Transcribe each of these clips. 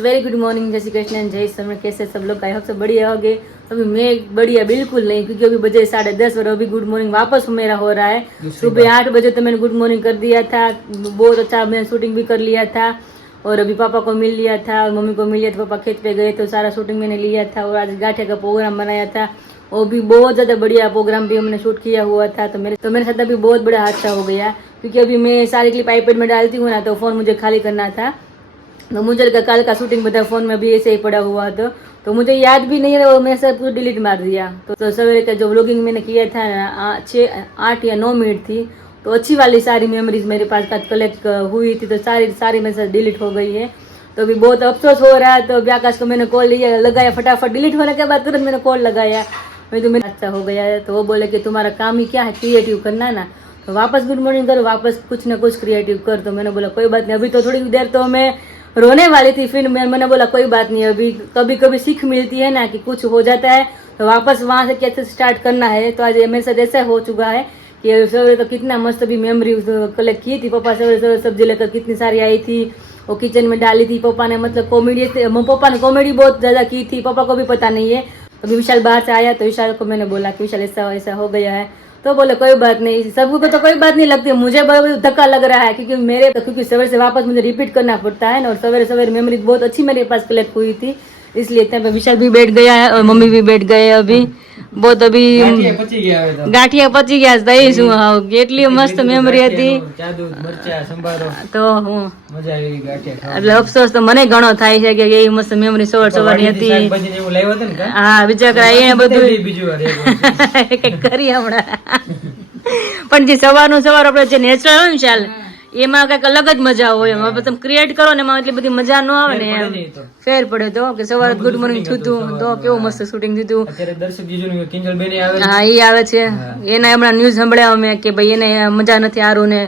Very good morning, जय श्री कृष्ण, जय समय। कैसे सब लोग? आई होप सब बढ़िया हो गए। अभी मैं बढ़िया बिल्कुल नहीं, क्योंकि अभी बजे 10:30 और अभी गुड मॉर्निंग वापस मेरा हो रहा है। सुबह 8 बजे तो मैंने गुड मॉर्निंग कर दिया था, बहुत अच्छा मैंने शूटिंग भी कर लिया था। और अभी पापा को मिल लिया था और मम्मी को मिल लिया था। पापा खेत पे गए तो सारा शूटिंग मैंने लिया था। और आज गाठिया का प्रोग्राम बनाया था, वो भी बहुत ज़्यादा बढ़िया प्रोग्राम भी हमने शूट किया हुआ था। तो मेरे साथ अभी बहुत बड़ा हादसा हो गया, क्योंकि अभी मैं सारी क्लिप आईपैड में डालती हूँ ना, तो फ़ोन मुझे खाली करना था। तो मुझे कल का शूटिंग बता फ़ोन में भी ऐसे ही पड़ा हुआ था, तो मुझे याद भी नहीं रहा, मैं सब कुछ डिलीट मार दिया। तो सवेरे का जो व्लॉगिंग मैंने किया था ना, 8 या 9 मिनट थी, तो अच्छी वाली सारी मेमोरीज मेरे पास कलेक्ट हुई थी, तो सारी मेरे साथ डिलीट हो गई है। तो अभी बहुत अफसोस हो रहा है। तो अभी आकाश को मैंने कॉल लगाया, फटाफट डिलीट होने के बाद तुरंत मैंने कॉल लगाया। मैं तो मेरा अच्छा हो गया है। तो वो बोले कि तुम्हारा काम ही क्या है, क्रिएटिव करना ना, तो वापस गुड मॉर्निंग करो, वापस कुछ ना कुछ क्रिएटिव कर। तो मैंने बोला कोई बात नहीं, अभी तो थोड़ी देर तो मैं रोने वाली थी, फिर मैंने बोला कोई बात नहीं, अभी कभी कभी सीख मिलती है ना कि कुछ हो जाता है तो वापस वहां से कैसे स्टार्ट करना है। तो आज मेरे साथ ऐसा हो चुका है कि सवेरे तो कितना मस्त अभी मेमोरी कलेक्ट की थी। पापा सवेरे सब्जी लेकर कितनी सारी आई थी, वो किचन में डाली थी पापा ने, मतलब कॉमेडी, पापा ने कॉमेडी बहुत ज्यादा की थी, पापा को भी पता नहीं है। अभी विशाल बाहर से आया तो विशाल को मैंने बोला कि विशाल ऐसा हो गया है, तो बोले कोई बात नहीं, सबको तो कोई बात नहीं लगती, मुझे बहुत धक्का लग रहा है, क्योंकि सवेरे से वापस मुझे रिपीट करना पड़ता है ना। और सवेरे मेमोरी बहुत अच्छी मेरे पास कलेक्ट हुई थी, इसलिए इतना पे विशाल भी बैठ गया है और मम्मी भी बैठ गए। अभी बहुत अभी ગાંઠિયા પચી ગયા દઈ શું, હા કેટલી મસ્ત મેમરી હતી। તો હું એટલે અફસોસ તો મને ઘણો થાય છે કે એ મસ્ત મેમરી સવારની હતી। હા બીજા એને બધું કરી હમણાં, પણ જે સવારનું સવાર આપણે જે નેચરલ હોય ને ચાલ, એમાં કઈક અલગ જ મજા હોય। એમાં તમે ક્રિએટ કરો ને એમાં એટલી બધી મજા ન આવે ને, એમ ફેર પડે તો કે સવારે ગુડ મોર્નિંગ થયું તો કેવું મસ્ત શૂટિંગ થયું। હા એ આવે છે, એના હમણાં ન્યૂઝ સાંભળ્યા અમે કે ભાઈ એને મજા નથી આરું ને,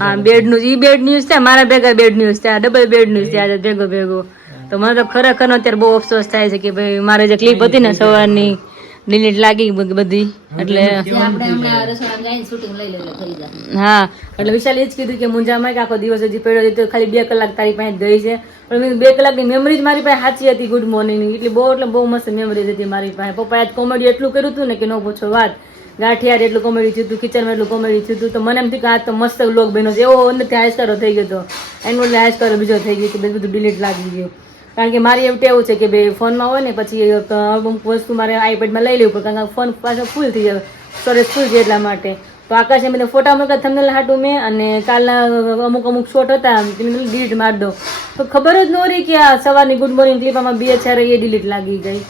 હા બેડ ન્યૂઝ થયા, મારા ભેગા બેડ ન્યૂઝ થયા, ડબલ બેડ ન્યૂઝ થયા ભેગો। તો મને તો ખરેખર અત્યારે બહુ અફસોસ થાય છે કે ભાઈ મારે જે ક્લિપ હતી ને સવારની ડિલીટ લાગી બધી, એટલે હા એટલે વિશાલ એ જ કીધું કે મુંજામાં આખો દિવસ હજી પડ્યો તો ખાલી 2 કલાક તારી પાસે ગઈ છે, પણ 2 કલાકની મેમરીઝ મારી પાસે સાચી હતી ગુડ મોર્નિંગની, એટલે બહુ મસ્ત મેમરીઝ હતી મારી પાસે। પપ્પાએ આજ કોમેડી એટલું કર્યું હતું ને કે ન પૂછો વાત, ગાંઠિયા એટલું કોમેડી થયું હતું, કિચનમાં એટલું કોમેડી થયું હતું। તો મને એમ થયું કે આ તો મસ્ત વ્લોગ બન્યો છે, એવો અંદરથી હાઈસ્કારો થઈ ગયો હતો, એનો હાઈસ્કારો બીજો થઈ ગયો, બધું ડિલીટ લાગી ગયું। કારણ કે મારી એવું ટેવું છે કે ભાઈ ફોનમાં હોય ને પછી અમુક વસ્તુ મારે આઈપેડમાં લઈ લેવું પડે, કારણ કે ફોન પાછો ફૂલ થઈ જાય, સ્ટોરેજ ફૂલ છે એટલા માટે। તો આકાશે બધા ફોટા મૂક્યા થંબનેલ હાટું મેં, અને કાલના અમુક શોટ હતા ડિલીટ મારી દો, તો ખબર જ ન રહી કે આ સવારની ગુડ મોર્નિંગ ક્લિપમાં 2-4 એ ડિલીટ લાગી ગઈ,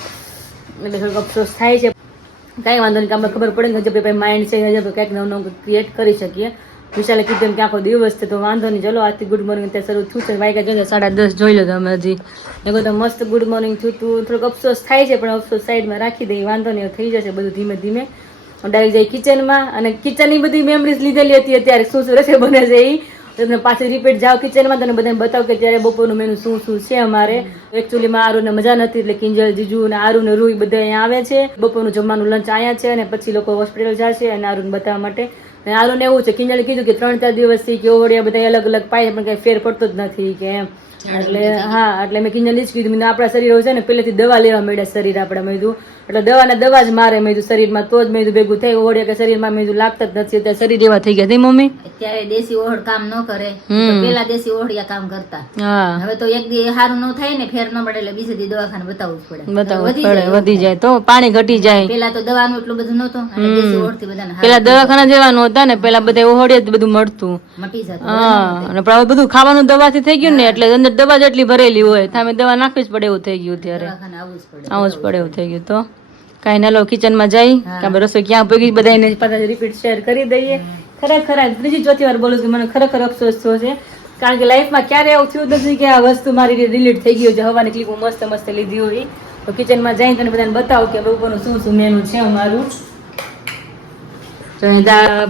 એટલે થોડોક અફસોસ થાય છે। કાંઈ વાંધો નહીં, આપણે ખબર પડે કે ભાઈ માઇન્ડ છે કંઈક નવું ક્રિએટ કરી શકીએ। વિશાલે કીધું કે આખો દિવસ છે તો વાંધો નહીં, ચલો આજથી ગુડ મોર્નિંગ ત્યાં શરૂ થયું છે। વાગ્યા જોઈએ 10:30 જોઈ લો તમે, હજી મેં કહું મસ્ત ગુડ મોર્નિંગ થયું હતું। થોડોક અફસોસ થાય છે, પણ અફસોસ સાઈડમાં રાખી દઈએ, વાંધો નહીં, થઈ જશે બધું ધીમે ધીમે। ડાયરેક્ટ જાય કિચનમાં, અને કિચનની બધી મેમરીઝ લીધેલી હતી અત્યારે શું રસોઈ બને છે એ તમને પાછી રિપીટ જાઓ કિચનમાં, તને બધાને બતાવો કે ત્યારે બપોરનું મેનુ શું છે અમારે। એકચ્યુઅલીમાં આરુને મજા નથી, એટલે કિંજલ, જીજુ ને આરુ ને રૂઈ બધા અહીંયા આવે છે, બપોરનું જમવાનું લંચ અહીંયા છે, અને પછી લોકો હોસ્પિટલ જશે અને આરુને બતાવવા માટે। અને આરુને એવું છે, કિંજલે કીધું કે 3-4 દિવસથી કે ઓવડિયા બધા અલગ અલગ પાય પણ કઈ ફેર પડતો જ નથી કે એમ, એટલે હા એટલે મેં કિંજલ જ કીધું, આપણા શરીર છે ને પહેલેથી દવા લેવા માંડ્યા શરીર આપણે, મેં કીધું એટલે દવા જ મારે, મેં કીધું શરીરમાં તો જ મેં કીધું ભેગું થાય, ઓવડિયા કે શરીરમાં મેં કીધું લાગતા જ નથી, અત્યારે શરીર એવા થઈ ગયા છે મમ્મી। અત્યારે દેશી ઓહળ કામ ન કરે, પેલા દેશી ઓહળિયા કામ કરતા, હવે તો એક દી સારું ન થાય ને ફેર ન પડે એટલે બીજે દી દવાખાને બતાવવું પડે, વધી જાય તો પાણી ઘટી જાય। પેલા તો દવાનું એટલું બધું નહોતું, દેશી ઓહળથી બધાને પેલા દવાખાના જવાનું હતા ને, પેલા બધા ઓહળિયા બધું મળતું, મટી જતું, હા અને હવે બધું ખાવાનું દવાથી થઈ ગયું ને, એટલે અંદર દવા જેટલી ભરેલી હોય સામે દવા નાખવી જ પડે એવું થઈ ગયું, ત્યારે આવું જ પડે એવું થઈ ગયું। તો કાંઈ ના લો કિચનમાં જઈ કે રસોઈ ક્યાં પગી બધાને પાછા રિપીટ શેર કરી દઈએ। ખરેખર 3-4 વાર બોલું કે મને ખરેખર અફસોસ થયો છે, કારણ કે લાઈફમાં ક્યારે એવું થયું નથી કે આ વસ્તુ મારી ડિલીટ થઈ ગયું છે, હવાની ક્લિપ મસ્ત લીધી હોય। તો કિચનમાં જઈને તને બધાને બતાવું કે બપોરનું શું મેનુ છે અમારું।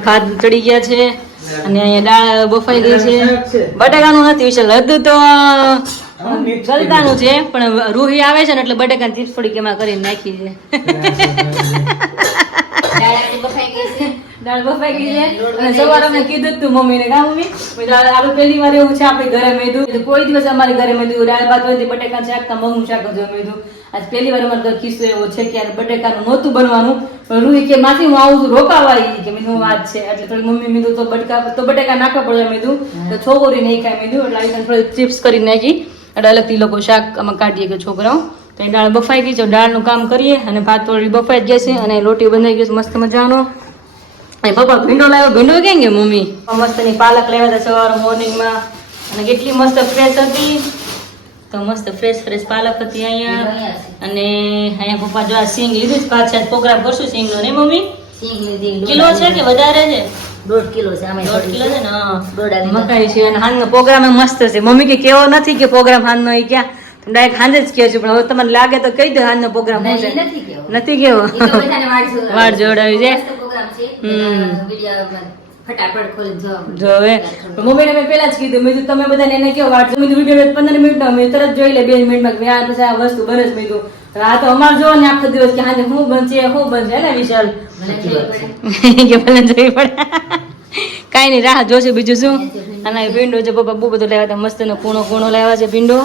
ભાત ચડી ગયા છે, અને અહીંયા દાળ બફાઈ ગઈ છે, બટાકાનું નથી વિશાલ, હતું તો ગલકાનું છે, પણ રૂહી આવે છે ને એટલે બટાકાની ચિપ્સ થોડીક એમાં કરીને નાખી છે। દાળ બફાઈ ગઈ છે અને સવારે અમે કીધું જ તું મમ્મીને કા મમ્મી મેં કીધું આ પહેલી વાર એવું છે આપણે ઘરે મેં કીધું કોઈ દિવસ અમારી ઘરે મેં કીધું દાળ ભાત હોય બટેકા શાક કા મગનું શાક જ હોય મેં કીધું આજ પહેલી વાર અમારે ઘર કિસ્સો એવો છે કે બટેકાનું નહોતું બનવાનું પણ રૂહી કે માથી હું આવું છું રોકાવા આવી કે મેં વાત છે એટલે થોડી મમ્મી મેં કીધું તો બટેકા નાખવા પડે મેં કીધું તો છોકરી નહીં ખાય મેં કીધું એટલે આવી થોડી ચિપ્સ કરી નાખી એટલે અલગથી લોકો શાક આમાં કાઢીએ કે છોકરાઓ તો એ દાળ બફાઈ ગઈ છે દાળનું કામ કરીએ અને ભાત થોડી બફાઈ જ જશે અને રોટી બનાવી ગઈ છે મસ્ત મજાનો અને પપ્પા ભીંડો લાવ્યો ભીંડો કેમ કે મમ્મી મસ્તની પાલક લેવા હતા સવાર મોર્નિંગમાં અને કેટલી મસ્ત ફ્રેશ હતી તો મસ્ત ફ્રેશ પાલક હતી અહીંયા અને અહીંયા પપ્પા જો આ સિંગ લીધી જ પાછા પ્રોગ્રામ કરશું સિંગનો ને મમ્મી સિંગ લીધી કિલો છે કે વધારે છે 1.5 કિલો છે આમાં 1.5 કિલો છે ને હા. દોડા મકાઈ છે અને હાંજનો પ્રોગ્રામ મસ્ત છે મમ્મી કે કેવો નથી કે પ્રોગ્રામ હાંજનો એ ક્યાં ડાયરેક્ટ હાંજે જ કહે છે પણ હવે તમને લાગે તો કહી દો હાંજનો પ્રોગ્રામ શું છે નથી કેવો વાડ જોડાવી છે પ્રોગ્રામ છે વિડિયો ફટાફટ ખોલી જો હવે મમ્મીને મેં પહેલા જ કીધું મેં કીધું તમે બધાને એને કેવો વાટ મેં વિડીયો 15 મિનિટનો મેં તરત જોઈ લે 2 મિનિટમાં મેં આ પછી આ વસ્તુ બને જ મેં કીધું આ તો અમાર જો ને આખો દિવસ કે આજે શું બનશે ને વિશાલ કે ભલે જોઈ પડે કાંઈ નહીં રાહ જોશે બીજું શું અને ભીંડો છે પપ્પા બહુ બધું લાવ્યા હતા મસ્ત નો કૂણો લાવ્યા છે ભીંડો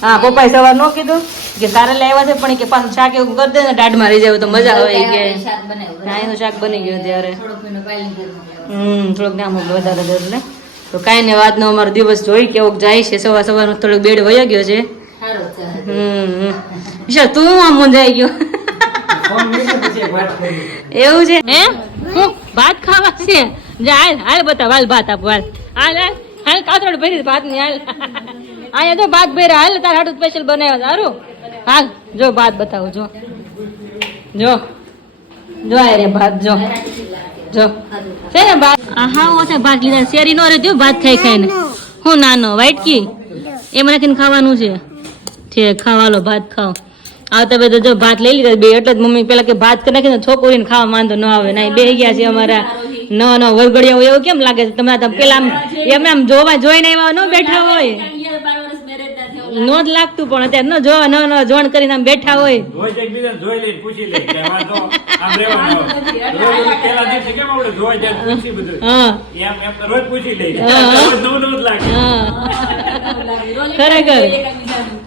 હા પપ્પાએ સવાર નો કીધું કે કારેલા આવ્યા છે પણ કે પાછું શાક એવું કરી દે ને દાઢમાં રહી જાય તો મજા આવે કે ના એનું શાક બની ગયું ત્યારે થોડુંક નામ વધારે એટલે તો કાંઈ નહીં વાતનો અમારો દિવસ જોઈ કેવો જાય છે સવારનો થોડોક બેડ વયો ગયો છે વિશાલ તું આમ મૂંઝાઈ ગયો એવું છે હે હું ભાત ખાવા છે હાલ બતાવ હાલ ભાત આપ હાલ કાતરોડ ભરી ભાત ની હાલ અહીંયા તો ભાત ભર્યા હાલ તાર હાટું સ્પેશિયલ બનાવ્યા સારું હાલ જો ભાત બતાવું જો આ રે ભાત જો છે ને ભાત હા ઓછા ભાત લીધા શેરી નો રે ભાત ખાઈને હું નાનો વાઈટ કી એમ નાખીને ખાવાનું છે ખાવાલો ભાત ખાવ આવતા બે તો જો ભાત લઈ લીધા બે એટલે જ મમ્મી પેલા કે ભાત કરી નાખીને છોકરીને ખાવા માંદો ન આવે ના બે ગયા છે અમારા નવા વરગડિયા હોય એવું કેમ લાગે છે તમે પેલા એમ જોઈને આવ્યા ન બેઠા હોય નો જ લાગતું પણ અત્યારે ન જોવા ન જોણ કરીને આમ બેઠા હોય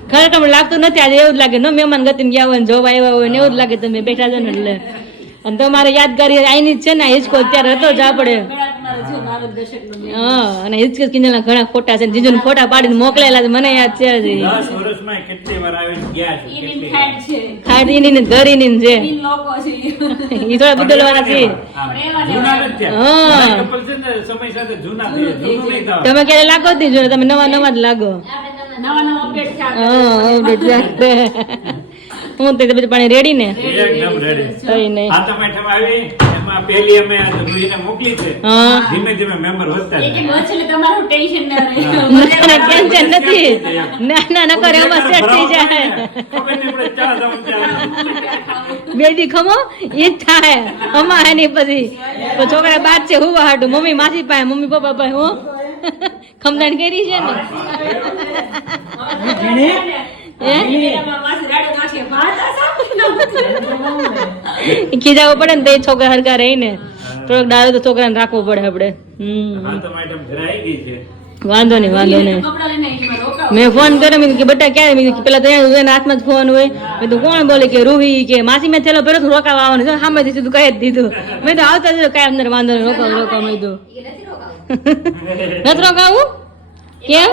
ખરેખર લાગતું નથી આજે એવું જ લાગે ન મહેમાન ગતિને ગયા હોય જોવા આવ્યા હોય ને એવું જ લાગે તમે બેઠા છો ને એટલે અને તમારે યાદગારી આઈની જ છે ને હિચકો અત્યારે હતો જ આપણે હા અને હિચકો કિંજલના ઘણા ફોટા છે જીજુ ફોટા પાડીને મોકલેલા છે મને યાદ છે હજી 10 વર્ષમાં કેટલી વાર આવીને ગયા છે ખાડીની ને ધરીની છે ઈ થોડા બદલવાના છે તમે ક્યારે લાગો જ નહીં જો તમે નવા જ લાગો હું તો બધું પાણી રેડી ને એકદમ રેડી કઈ નહીં આ તમે આવી એમાં પહેલી અમે આ ગુરીને મોકલી છે ધીમે ધીમે મેમ્બર વધતા જાય એટલે તમારું ટેન્શન ન રહે ટેન્શન નથી ના કરે આમાં સેટ થઈ જાય ખબર નહીં પડે ચાલ બેદી ખમો ઈ થાય અમા એની પછી તો છોકરા બાદ છે હું હાટું મમ્મી માસી પાસે મમ્મી પપ્પા પાસે હું ખમદાણ કરી છે ને ખીજાવું પડે ને તો છોકરા હરકા રહીને થોડોક ડાળો તો છોકરાને રાખવો પડે આપડે વાંધો નહીં મેં ફોન કર્યો મેં કે બટા ક્યારે મેં પેલા તો એના હાથમાં જ ફોન હોય મેં તો કોણ બોલે કે રૂહી કે માસી મેં થયેલો પેલો રોકાવા આવવાનું છે સામેથી સીધું કહી જ દીધું મેં તો આવતા જ કઈ અંદર વાંધો નહીં રોકાવ મેં તો નથી રોકાવું કેમ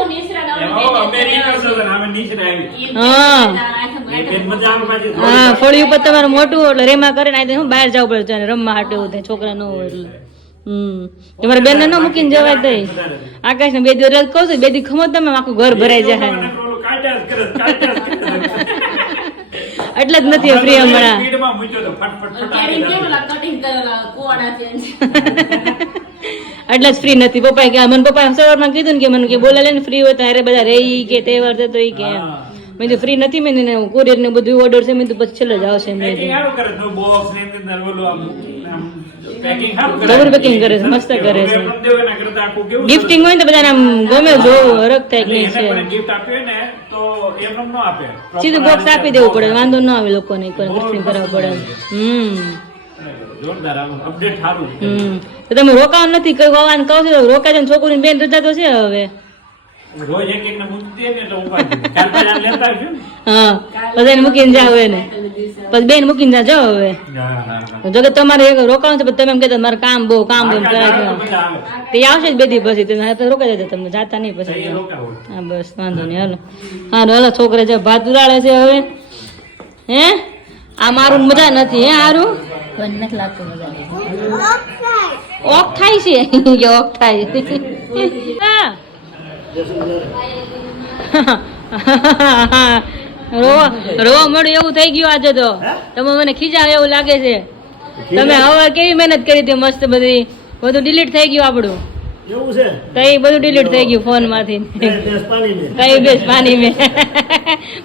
હા ફળી ઉપર તમારું મોટું એટલે રેમા કરે ને હું બહાર જવું પડે રમવા હાટે એવું થાય છોકરા ન હોય એટલે તમારે બેન ને ન મૂકીને જવાય તો આકાશ ને બે દિવસ કહું છું બે દી ખમો તમે આખું ઘર ભરાઈ જાય એટલે જ નથી ફ્રી હમણાં એટલે જ ફ્રી નથી પપ્પા કે મને પપ્પા સવારમાં કીધું ને કે મને કે બોલાલે ને ફ્રી હોય તો અરે બધા રહી કે તહેવાર થતો હોય કે એમ મેં તો ફ્રી નથી મેં કોરિયર ને બધું ઓર્ડર છે મેં તો પછી છેલ્લે જ આવશે મેં ડબલ પેકિંગ કરે છે મસ્ત કરે છે ગિફ્ટિંગ હોય ને તો બધાને આમ ગમે જોવું હરખ થાય કે છે સીધું બોક્સ આપી દેવું પડે વાંધો ન આવે લોકોને ગિફ્ટિંગ કરવા પડે જોરદાર આમ અપડેટ સારું છે. તો તમે રોકાવાનું નથી કરવાનું કહો છો રોકાય છે છોકરીને બેન રજા તો છે હવે રોજ એક ને મૂકી દે ને એટલે ઉપાડી દે. કાલ પહેલા લેતા આવજો ને. હા પછી એને મૂકીને જાવ એને પછી બેન મૂકીને જાઓ હવે હા, હા, હા. જો કે તમારે એક રોકાવાનું છે પછી તમે એમ કહેતા મારે કામ બહુ કરાય છે મજા આવે. તે આવશે જ બેદી પછી તમે રોકાઈ જજો તમને જાતા નહીં તો પછી એ રોકાવો. હા બસ વાંધો નહીં હાલો હાલો છોકરા જે ભાત ઉડાડે છે હવે હે આ મારું મજા નથી હે હારું કોઈને નથી લાગતું મજા. ઓફ થાય છે કે ઓફ થાય હા. રોવા મળ્યું એવું થઈ ગયું આજે તો તમે મને ખીજાવ એવું લાગે છે તમે હવે કેવી મહેનત કરી હતી મસ્ત બધી બધું ડિલીટ થઈ ગયું આપણું એવું છે કઈ બધું ડિલીટ થઈ ગયું ફોન માંથી બેસ પાણી ને કઈ બેસ પાણી મેં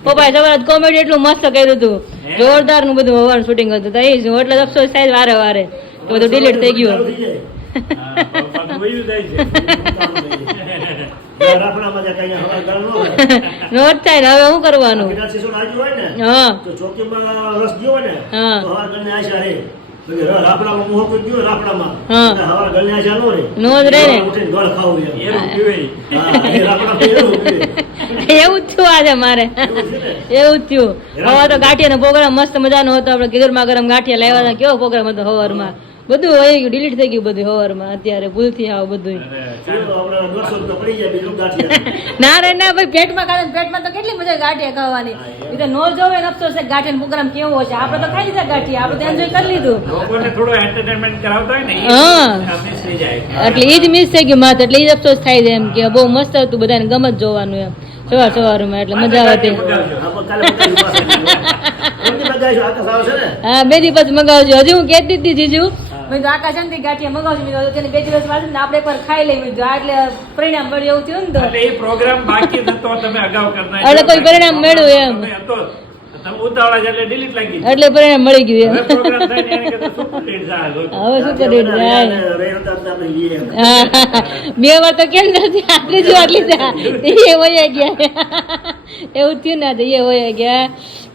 પપ્પાએ સવારે કોમેડી એટલું મસ્ત કર્યું હતું જોરદાર નું બધું હોવાનું શૂટિંગ હતું તો એ જ એટલે અફસોસ થાય વારે વારે કે બધું ડિલીટ થઈ ગયું થઈ જાય હા, પપ્પાનું વયું જાય છે. રાફડામાં જે કઈ હવા ગરમ ન હોય નોટ થાય ને હવે શું કરવાનું કીડા શીશો નાખ્યું હોય ને હા તો ચોકીમાં રસ ગયો હોય ને હા. તો હવા ગળને આશા રહે પછી રાફડામાં મોહ કોઈ ગયો રાફડામાં હા. તો હવા ગળને આશા ન રહે નો જ રહે ને. ઉઠીને ગળ ખાવું એમ એનું પીવે. હા એ રાફડામાં એવું પીવે. એવું જ થયું આજે મારે એવું છે ને એવું જ થયું હવે તો ગાંઠિયાનો પ્રોગ્રામ મસ્ત મજાનો હતો આપણે ગરમા ગરમ ગાંઠિયા લાવ્યા હતા કેવો પ્રોગ્રામ હતો હવારમાં બધું હોય ગયું ડિલીટ થઈ ગયું બધું હવારમાં અત્યારે ભૂલથી આવ બધું ચલો, આપણે 200 રૂપિયા પડી જાય બીજું ગાંઠિયા ના રે ના ભાઈ પેટમાં ખાને પેટમાં તો કેટલી મજા ગાંઠિયા ખાવાની એ તો નો જોવે ને અફસોસ છે ગાંઠિયાનો પ્રોગ્રામ કેવો છે આપણે તો ખાઈ લીધા ગાંઠિયા આપણે તો એન્જોય કરી લીધું લોકોને થોડો એન્ટરટેનમેન્ટ કરાવતા હોય ને એ હા. મિસ થઈ જાય. એટલે એ જ મિસ થઈ ગયું મારે એટલે એ જ અફસોસ થાય છે એમ કે બહુ મસ્ત હતું બધાને ગમત જોવાનું એમ સવારમાં એટલે મજા આવતી આપણે કાલે મગાવ્યું પાછું. એમની મગાવ્યું, આકાશ આવશે ને હા બે દિવસ મગાવજો હજી હું કહેતી હતી જીજુ મેં તો આકાશ શાંતિ ગાંઠિયા મગાવજો મેં કીધું તેને બે દિવસ વાંચું ને આપણે એકવાર ખાઈ લઈ મેં કીધું. આ એટલે પરિણામ મળ્યું એવું થયું ને તો એટલે એ પ્રોગ્રામ બાકી નતો તમે અગાઉ કરતા એટલે કોઈ પરિણામ મળ્યું એમ. તમે હતો તમે ઉતાવળા છે એટલે ડિલીટ લાગી ગઈ. એટલે પરિણામ મળી ગયું હવે એમ પ્રોગ્રામ થાય ને એને કહેતા સુપર હિટ જાય લોકો. હવે સુપર હિટ જાય રેણુકા આપણે લઈએ એમ. હા, બે વાર તો કેમ નથી આટલી જ આટલી જ એ વયા ગયા એવું થયું ને આજે એ વયા ગયા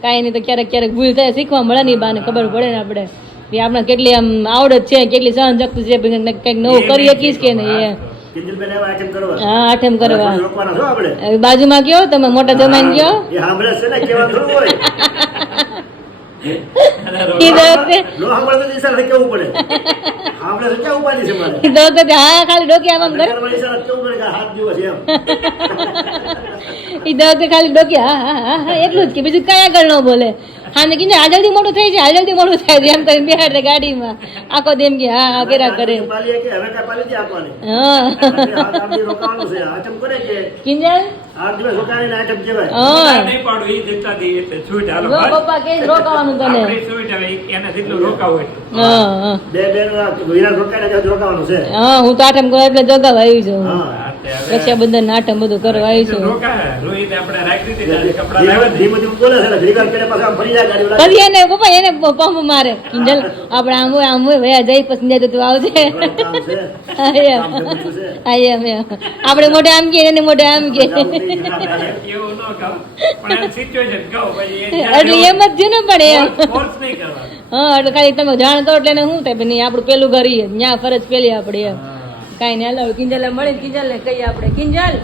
કાંઈ નહીં તો ક્યારેક ક્યારેક ભૂલ થાય શીખવા મળે નહીં બાને ખબર પડે ને આપણે કે આપણે કેટલી આમ આવડત છે કેટલી સહન શક્તિ છે કંઈક નવું કરી શકીશ કે નહીં એમ કિંજલબેન એવા આઈટમ કરવા હા આઠમ કરવા થોડી રોકવાના છો આપણે હવે બાજુમાં કયો તમે મોટા જમાઈને કયો એ સાંભળે છે ને કેવા થોડું હોય અને એ વખતે નો સાંભળે તો ઈશારે કેવું પડે સાંભળે તો ક્યાં ઉપાડી છે મારે એ વખતે હા ખાલી ડોકી આમ કરે કરવાની ઈશારે કેવું પડે કે હાથ દિવસ એમ એ વખતે ખાલી ડોકી હા હા હા હા એટલું જ કે બીજું કઈ આગળ ન બોલે હા ને કીધું આ જલ્દી મોટું થઈ જાય આ જલ્દી મોટું થાય છે એમ કરીને બેહાડે ગાડીમાં આખો દેમ કે હા હા કર્યા કરે પાલીએ કે હવે કાંઈ પાલી દે આપવાની હા હાથ આપણી રોકાવાનું છે આઈટમ કરે કે કિંજલ 8 દિવસ રોકાવાની આઈટમ કહેવાય હા નહીં પાડું એ જેટલા દી એટલે છૂટ હાલો જો બસ. પપ્પા કે રોકાવાનું તને આપણી છૂટ હવે એને જેટલું રોકાવું એટલું. હા હા બે વિરાટ રોકાઈને ત્યાં રોકાવાનું છે હા હું તો આઠમ કરવા એટલે જગાવ આવી છું હા હા, તે હવે રક્ષાબંધન આઠમ બધું કરવા આવી છું રોકાય. રોહિત આપણે રાખી દીધી કપડા લાવ્યા ને. ધીમે ધીમે બોલે છે ને ઘડી વાર પેલા પાછા આમ ફરી જાય ગાડી વાળા પછી એને પપ્પા એને પંપ મારે કિંજલ આપણે આમ હોય વયા જઈ પછી જાય તો તું આવજે કામ છે હા, એમ. કામ બધું છે હા, એમ એમ આપણે મોઢે આમ કે એને મોઢે આમ કે એવું ન કહો. પણ એમ situation કહો પછી એ એટલે એમ જ છે ને પણ એમ force નહીં કરવાનો. હા એટલે ખાલી તમે જાણ કરો એટલે એને શું થાય પણ આપણું પેલું ઘર ઈ ન્યા ફરજ પેલી આપડી એમ કાંઈ નહીં હાલો કિંજલ મળે કિંજલ ને કહીએ આપણે કિંજલ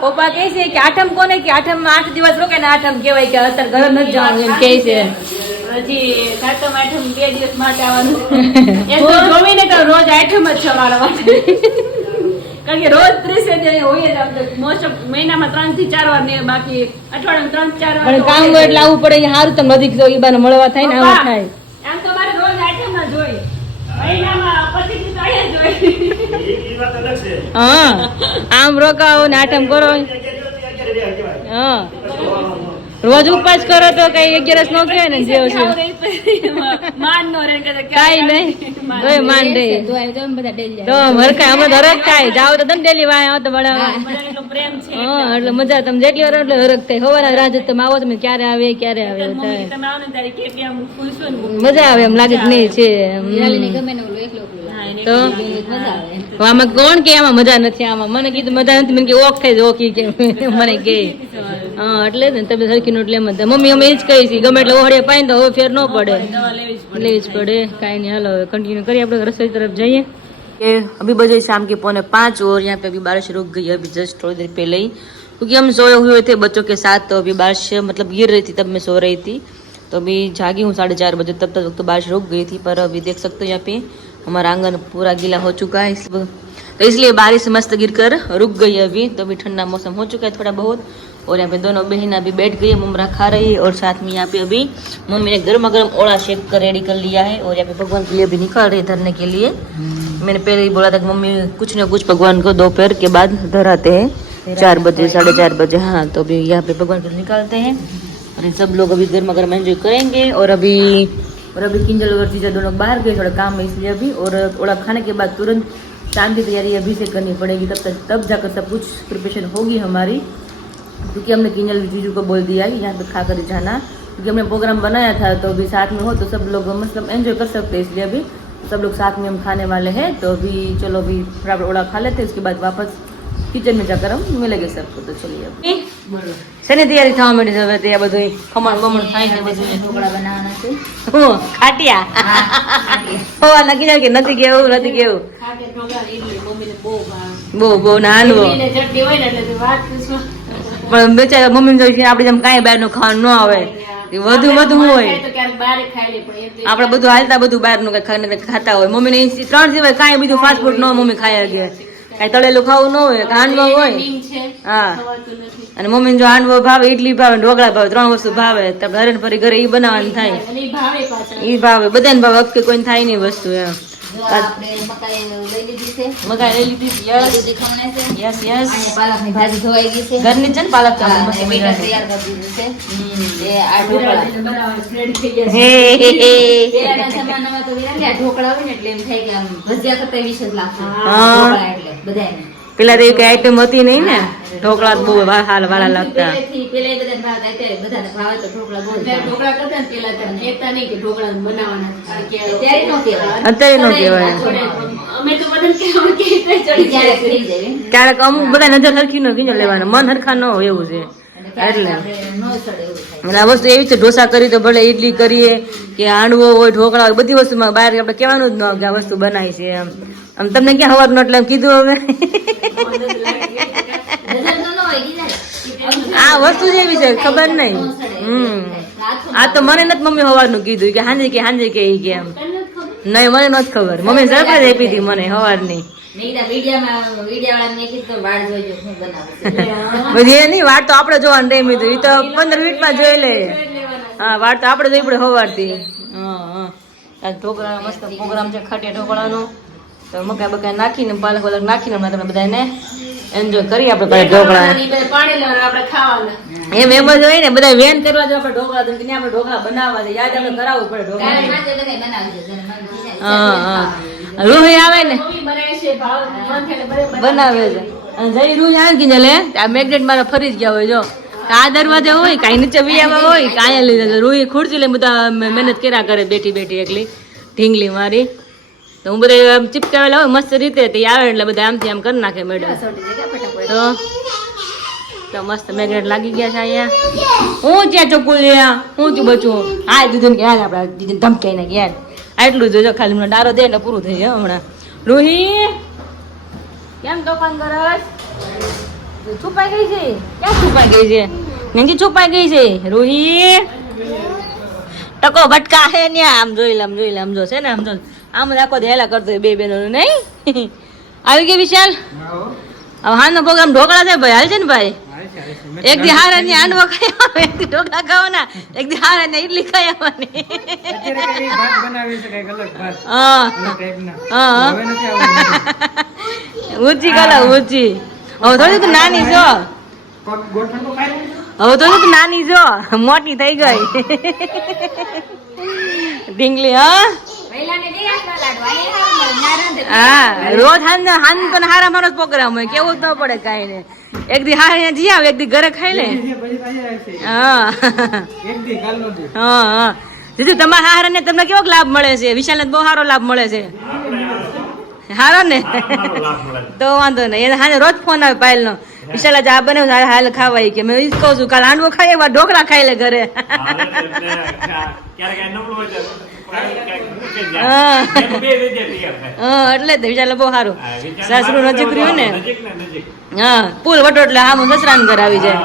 પપ્પા કહે છે કે આઠમ કોને કે આઠમ 8 દિવસ રોકાય ને આઠમ કહેવાય કે અસર ઘર નથી જવાનું એમ કહે છે હજી સાતમ આઠમ 2 દિવસ માટે આવવાનું એમ તો જોવીને તો રોજ આઠમ જ છે મારા માટે કારણ કે રોજ 30 દિન હોય જ આપણે મોસ્ટ ઓફ મહિનામાં 3 થી 4 વાર ને બાકી અઠવાડિયામાં 3 4 વાર પણ કામ હોય એટલે આવવું પડે સારું તમે નજીક જો ઈ બાને મળવા થાય ને આવું થાય એમ તો મારે રોજ આઠમ જ હોય મહિનામાં 25 થી 30 જ હોય એ વાત અલગ છે હા આમ રોકાવો ને આઠમ કરો હા રોજ ઉપવાસ કરો તો કઈ 11 નો કહે ને જેવો છે માન નો રે કે કાઈ નહીં તોય માન દે તો આ તો બધા ડેલી તો મરકાય અમે હરક થાય જાવ તો તને ડેલી વાય આવ તો બડાવા પ્રેમ છે હા એટલે મજા તમે જેટલી વાર એટલે હરક થાય હવાના રાહ જોતા તમે આવો તમે ક્યારે આવે એવું થાય તમે આવો ને ત્યારે કેટલી આમ ખુશ હોય ને મજા આવે એમ લાગે કે નહીં છે વિરાલીને ગમે ને ઓલું એકલો તો મજા આવે આમાં કોણ કે આમાં મજા નથી આમાં મને કીધું મજા નથી મને કે ઓક થાય ઓકી કે મને કે હા એટલે જ ને તમે સરખી નોટ લેમ જ મમ્મી અમે એ જ કહી છીએ ગમે એટલે ઓહળે પાઈ તો હવે ફેર ન પડે લેવી જ પડે કાંઈ નહીં હાલો कंटिन्यू करिए આપણે रसोई तरफ जाइए कि अभी बजे शाम के 4:45 और यहाँ पे अभी बारिश रुक गई है अभी जस्ट थोड़ी देर पहले ही क्योंकि हम सोए हुए थे बच्चों के साथ तो अभी बारिश मतलब गिर रही थी तब मैं सो रही थी तो अभी जागी हूँ 4:30 बजे तब तक तो बारिश रुक गई थी पर अभी देख सकते हो यहाँ पे हमारा आंगन पूरा गीला हो चुका है तो इसलिए बारिश मस्त गिर कर रुक गई है अभी तो अभी ठंडा मौसम हो चुका है थोड़ा बहुत और यहाँ पे दोनों बहन अभी बैठ गई है ममरा खा रही है और साथ में यहाँ पे अभी मम्मी ने गर्मा गर्म ओला शेक कर रेडी कर लिया है और यहाँ पे भगवान के लिए अभी निकाल रही है धरने के लिए मैंने पहले ही बोला था कि मम्मी कुछ न कुछ भगवान को दोपहर के बाद धराते हैं 4 बजे 4:30 बजे हाँ तो अभी यहाँ पे भगवान को निकालते हैं और इन सब लोग अभी गर्मा गर्म एंजॉय करेंगे और अभी किंजल और जीजा दोनों बाहर गए थोड़ा काम है इसलिए अभी और ओला खाने के बाद तुरंत शाम की तैयारी अभी से करनी पड़ेगी तब जाकर सब कुछ प्रिपरेशन होगी हमारी क्योंकि हमने किंजल जीजू को बोल दिया कि यहाँ पे खा कर जाना क्योंकि हमने प्रोग्राम बनाया था तो अभी साथ में हो तो सब लोग मतलब एंजॉय कर सकते हैं इसलिए अभी सब लोग साथ में हम खाने वाले हैं तो अभी चलो अभी फटाफट ओला खा लेते हैं उसके बाद वापस किचन में जाकर हम मिलेंगे सबको तो चलिए बोलो શેની તૈયારી થવા માંડી છે હવે તે આ બધું ખમણ બમણ થાય ને બધું ઢોકળા બનાવવાના છે હું ખાટિયા હોવા નક્કી જાય કે નથી કેવું બહુ નાનવો પણ બેચારા મમ્મી જોઈ છે આપણે જેમ કાંઈ બહારનું ખાવાનું ન આવે વધુ હોય આપણે બધું હાલતા બધું બહારનું કઈ ખાતા હોય મમ્મી ને 3 સિવાય કાંઈ બીજું ફાસ્ટ ફૂડ ન મમ્મી ખાઈ શકે કાંઈ તળેલું ખાવું ન હોય હાંડવો હોય હા અને મમ્મી જો હાંડવો ભાવે ઇડલી ભાવે ઢોકળા ભાવે 3 વસ્તુ ભાવે તો ઘરે ફરી ઘરે ઈ બનાવવાનું થાય ઈ ભાવે બધાને ભાવે અપકે કોઈને થાય નહીં વસ્તુ એમ આપણે મકાઈ લઈ લીધી છે મકાઈ લઈ લીધી યસ દૂધી ખમણે છે યસ અને પાલકની ભાજી ધોવાઈ ગઈ છે ઘરની છે ને પાલક તો હા, મસ્ત અને બની બેટર જાય. તૈયાર કરી દીધું છે એ આ ઢોકળા હે પેલાના જમાનામાં તો વિરાંગા ઢોકળા હોય ને એટલે એમ થાય કે આમ ભજીયા કરતા વિશે જ લાગતું હા. ઢોકળા એટલે બધાને પેલા તો કઈ આઈટમ હતી નહીં ને ઢોકળા તો બહુ વાલા લાગતા પેલા બધાને ભાવતા અત્યારે બધાને ભાવે તો ઢોકળા બહુ જ ભાવે. ઢોકળા કરતા ને પેલા તો કહેતા નહીં કે ઢોકળા બનાવવાના છે. કારણ કે ત્યારે નો કહેવાય. અત્યારે નો કહેવાય. અમે તો બધાને કહેવાનું કે રીતે ચડી જાય ક્યારેક થઈ જાય ક્યારેક અમુક બધા નજર હરખી નો કીજો લેવાના મન હરખા ન હોય એવું છે અને ક્યારેક એટલે આપણે નો ચડે એવું થાય. અને આ વસ્તુ એવી છે ઢોસા કરી તો ભલે ઇડલી કરીએ કે હાંડવો હોય ઢોકળા હોય બધી વસ્તુમાં બહાર આપણે કહેવાનું જ ન કે આ વસ્તુ બનાવી છે એમ આમ તમને ક્યાં હવારનું એટલે એમ કીધું હવે નજર તો ન હોય કીધા. આ વસ્તુ જ એવી છે ખબર નહીં આ તો મને નથી મમ્મી હવારનું કીધું કે હાંજે કે ઈ કે એમ નહીં મને નથી ખબર મમ્મી સરપ્રાઈઝ આપી હતી મને હવારની મેં કીધા મીડિયાવાળાને કીધું તો વાળ જોઈજો શું બનાવે છે. બધી એ નહીં વાટ તો આપણે જોવાનું રેમી હતું એ તો 15 મિનિટમાં જોઈ લે હા વાટ તો આપણે જોઈ પડે હવારથી હા આ ઢોકળાનો મસ્ત પ્રોગ્રામ છે ખાટિયા ઢોકળાનો તો મકાઈ બકાઈ નાખીને પાલક વાલક નાખીને હમણાં તમે બધાને એન્જોય કરીએ આપણે પાછા ઢોકળા પાણી લેવાનું આપણે ખાવાના એમ જ હોય ને બધા વેન કરવા જો આપણે ઢોકળા તો આપણે ઢોકળા બનાવવા છે યાદ આપણે કરાવવું પડે ઢોકળા કાલે સાંજે બધાય બનાવજો જેને મન થાય. હા હા રૂહી આવે ને મમ્મી બનાવે છે ભાવ મન થાય એટલે બધે બનાવે છે અને જઈ રૂહી આવે કે લે આ મેગ્નેટ મારા ફરી જ ગયા હોય જો આ દરવાજે હોય કાંઈ નીચે વિયામાં હોય કાંઈ લીધે રૂહી ખુરશી લઈને બધા મહેનત કર્યા કરે બેઠી એકલી ઢીંગલી મારી તો હું બધા આમ ચિપકાવેલા હોય મસ્ત રીતે તે આવે એટલે બધા આમથી આમ કરી નાખે મેડમ તો મસ્ત મેગ્નેટ લાગી ગયા છે અહીંયા હું ત્યાં ચોકુલિયા હું તું બચું હા દીધું કે હાલ આપણે દીદી ધમકાઈ ને યાર આટલું જોજો ખાલી હમણાં ડારો દે એટલે પૂરું થઈ જાય હમણાં રૂહી કેમ તોફાન કરસ છુપાઈ ગઈ છે ક્યાં છુપાઈ ગઈ છે નંગી છુપાઈ ગઈ છે રૂહી ટકો ભટકા હે ને આમ જોઈ લે આમ જો છે ને આમ જો આમ જ આખો હેલા કરતો બે બેનો નહીં આવી ગઈ વિશાલ હવે હાનો પ્રોગ્રામ ઢોકળા છે ભાઈ હાલ છે ને ભાઈ એક દી હારા ની હાંડવો ખાઈ આવે એક દી ઢોકળા ખાવાના એક દી હારા ને ઇડલી ખાઈ આવવાની હા હા ઊંચી કલા ઊંચી હવે થોડી તું નાની છો હવે તો તું નાની છો મોટી થઈ ગઈ ઢીંગલી હા પહેલાને નહીં રાખવા લાડવા, એ હારું મળે, ન્યા રાંધે. હા રોજ હાન તો હારા મારો જ પ્રોગ્રામ હોય કેવું જ ન પડે કાંઈ ને એક દી હારા જી આવે એક દી ઘરે ખાઈ લે હા હા દીદી તમારા હારા ને તમને કેવો લાભ મળે છે વિશાલ ને બહુ સારો લાભ મળે છે હારો ને તો વાંધો નહીં એને હાજે રોજ ફોન આવે પાયલ નો વિશાલા ચા બનાવ હાલ ખાવાય કે મેં ઈ જ કહું છું કાલ હાંડવો ખાઈ એવા ઢોકળા ખાઈ લે ઘરે ક્યારેક નબળું હોય તો હા. બે રીતે તૈયાર થાય. હા એટલે જ વિશાલા બહુ સારું હા, વિચાર સાસરું મારે નજીક રહ્યું ને નજીક ને નજીક. હા પુલ વટો એટલે હા હું સસરાન ઘર આવી જાય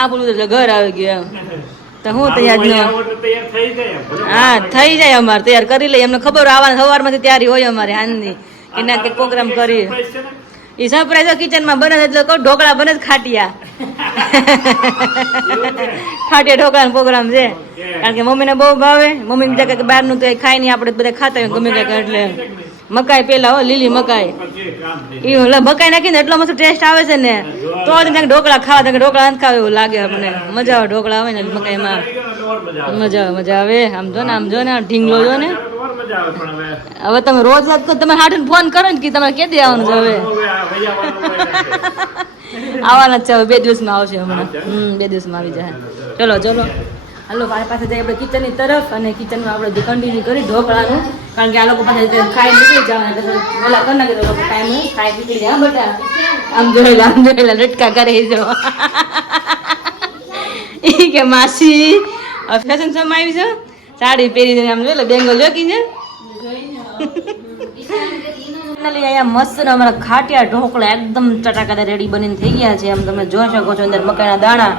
આ પુલ એટલે ઘર આવી ગયું એમ તો હું તો યાદ ન આવો તો તૈયાર થઈ જાય ભલે હા થઈ જાય અમારે તૈયાર કરી લઈએ એમને ખબર આવવાના સવારમાંથી તૈયારી હોય અમારે હાંજની કે ના કે પ્રોગ્રામ કરીએ surprise છે ને? એ સરપ્રાઈઝ કિચનમાં બને છે એટલે કહું ઢોકળા બને જ ખાટિયા ખાટિયા ઢોકળાનો પ્રોગ્રામ છે કારણ કે મમ્મીને બહુ ભાવે મમ્મી બીજા કંઈક બહારનું તો ખાય નહીં આપણે બધા ખાતા હોય ગમે કંઈક એટલે મકાઈ પેલા હો લીલી મકાઈ પછી કામ થઈ એ ઓલા મકાઈ નાખીને એટલો મસ્ત ટેસ્ટ આવે છે ને તો જ ક્યાંક ઢોકળા ખાવા તો ઢોકળા નથી ખાવે એવું લાગે આપણને મજા આવે ઢોકળા આવે ને મકાઈમાં મજા આવે આમ જો ને આ ઢીંગલો જો ને ઓર મજા આવે પણ હવે હવે તમે રોજ યાદ કરો તમે હાથે ફોન કરો ને કે તમારે કેદી આવવાનું છે હવે હવે આ વૈયાવાનું હોય એટલે. આવવાના જ છે હવે 2 દિવસમાં આવશે હમણાં 2 દિવસમાં આવી જાય ચલો હાલો મારી પાસે જઈએ આપણે કિચનની તરફ અને કિચનમાં આપણે જે કન્ટિન્યુ કરી ઢોકળાનું કારણ કે આ લોકો પાસે ખાઈ નીકળી જવાના એટલે ઓલા કરી નાખી તો લોકો ટાઈમ ખાઈ નીકળી જાય બટા આમ જોયેલા લટકા કરે જો એ કે માસી ફેશન શોમાં આવી છે સાડી પહેરીને આમ જોઈ લે બેંગલ જોકી છે ફાઇનલી અહીંયા મસ્ત ને અમારા ખાટિયા ઢોકળા એકદમ ચટાકાદા રેડી બનીને થઈ ગયા છે એમ તમે જોઈ શકો છો અંદર મકાઈના દાણા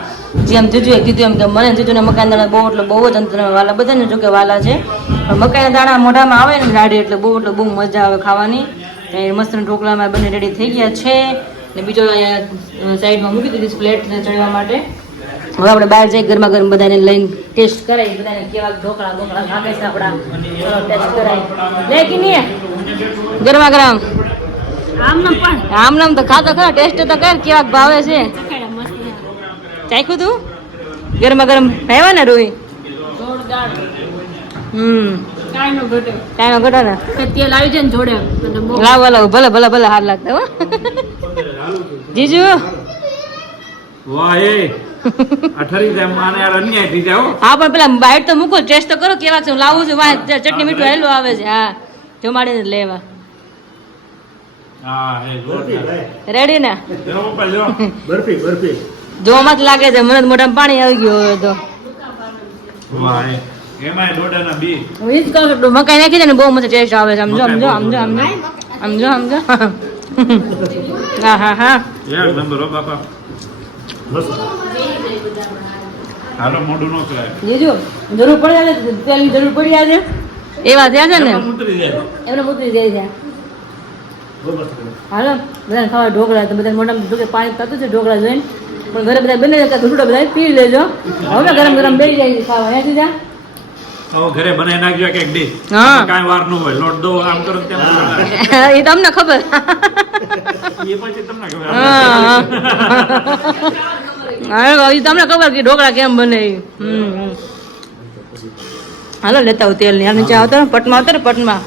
જેમ જીજુએ કીધું એમ કે મને જીજુને મકાઈના દાણા બહુ એટલે બહુ જ અંતર વાલા બધાને જો કે વાલા છે પણ મકાઈના દાણા મોઢામાં આવે ને રાડી એટલે બહુ મજા આવે ખાવાની એ મસ્ત ઢોકળામાં બંને રેડી થઈ ગયા છે ને બીજો અહીંયા સાઈડમાં મૂકી દીધી પ્લેટ ચડવા માટે હવે આપણે બહાર જઈ ગરમા ગરમ બધાને લઈને ટેસ્ટ કરાવી બધાને કેવા ઢોકળા ભાગે છે આપણા ચલો ટેસ્ટ કરાવી લે કે નહીં ગરમા ગરમ આમ નામ તો ખાતો ખરા ટેસ્ટ તો કર કેવા ભાવે છે ચાખ્યું તું ગરમા ગરમ ભાવ્યા ને રોઈ કાંઈ નો ઘટે ને તેલ આવી જાય ને જોડે લાવ ભલે હાર લાગતા હો જીજુ વાહ એ અઠરી જાય માને યાર અન્યાય થઈ જાય હો. હા પણ પેલા બાઈટ તો મૂકો ટેસ્ટ તો કરો કેવા છે હું લાવું છું વાહ ચટણી મીઠું હેલું આવે છે હા જમાડીને જ લેવા હા એ જોરદાર. રેડી ને એનો ઉપર જો. બરફી જોવામાં જ લાગે છે મને જ મોઢામાં પાણી આવી ગયું હવે તો વાહ એ. એમાંય દોડાના બી. હું ઈ જ કહું છું મકાઈ નાખી દે ને બહુ મસ્ત ટેસ્ટ આવે છે સમજો હા એક નંબર હો બાપા. હાલો મોઢું નો કરાય. જીજુ જરૂર પડી આજે તેલની જરૂર પડી આજે એવા થયા છે ને એમાં ઉતરી જાય. એમને ઉતરી જાય છે હાલો બધાને ખાવા ઢોકળા તો બધા મોઢામાં જોકે પાણી થતું છે ઢોકળા જોઈને પણ ઘરે બધા બને ઘૂંટો બધા પી લેજો હવે ગરમ બેસી જાય છે ખાવા હે સીધા હવે ઘરે બનાવી નાખજો એક ડીશ. હા. કાંઈ વાર ન હોય લોટ દો આમ કરો તેમ કરો. એ તમને ખબર એ પછી તમને ખબર. હા એ તમને ખબર કે ઢોકળા કેમ બને ઈ. હાલો લેતા આવું તેલ ની નીચે આવતો પટમાં આવતો ને પટમાં